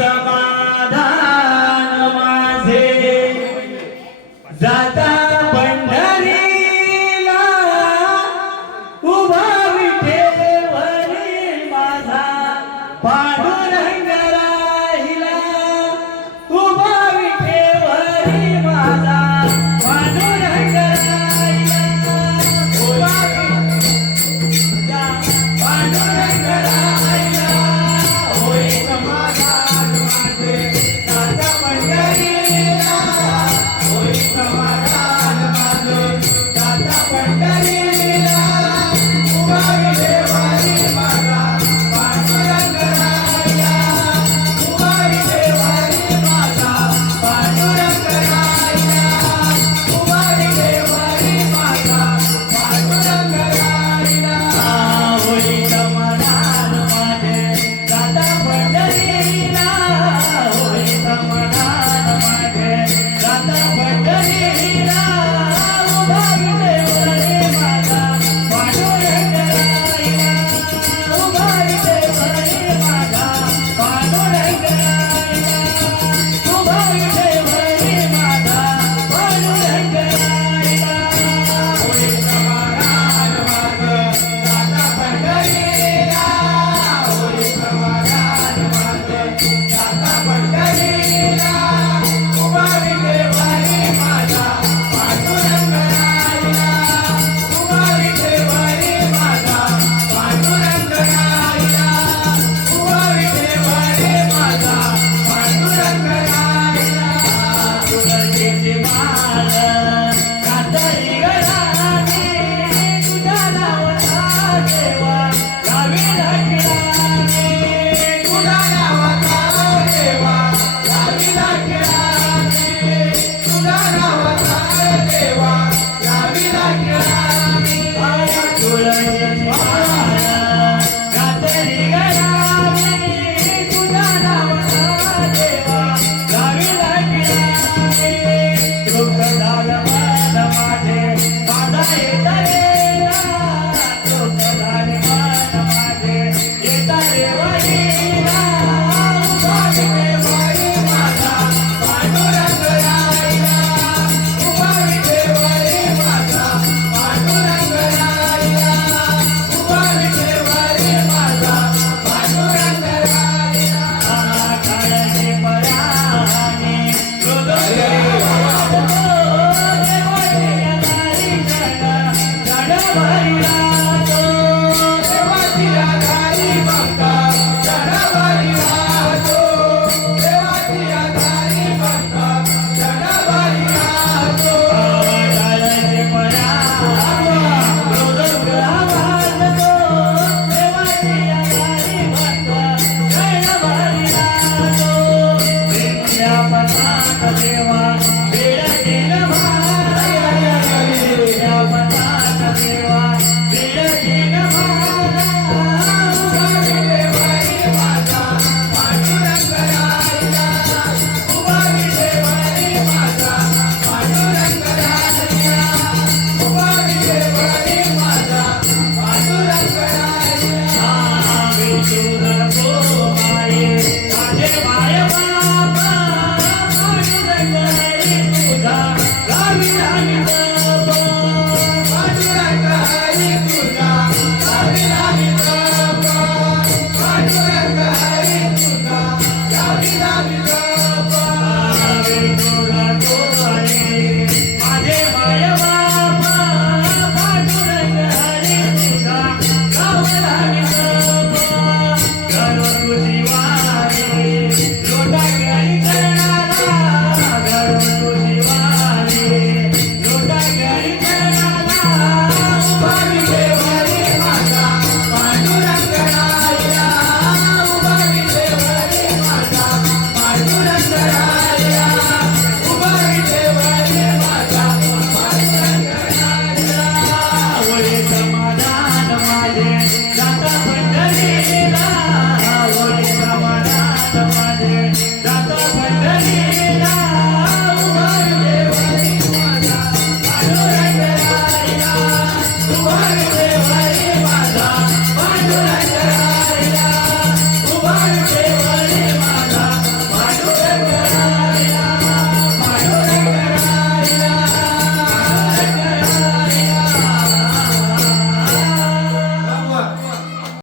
Isa carinho.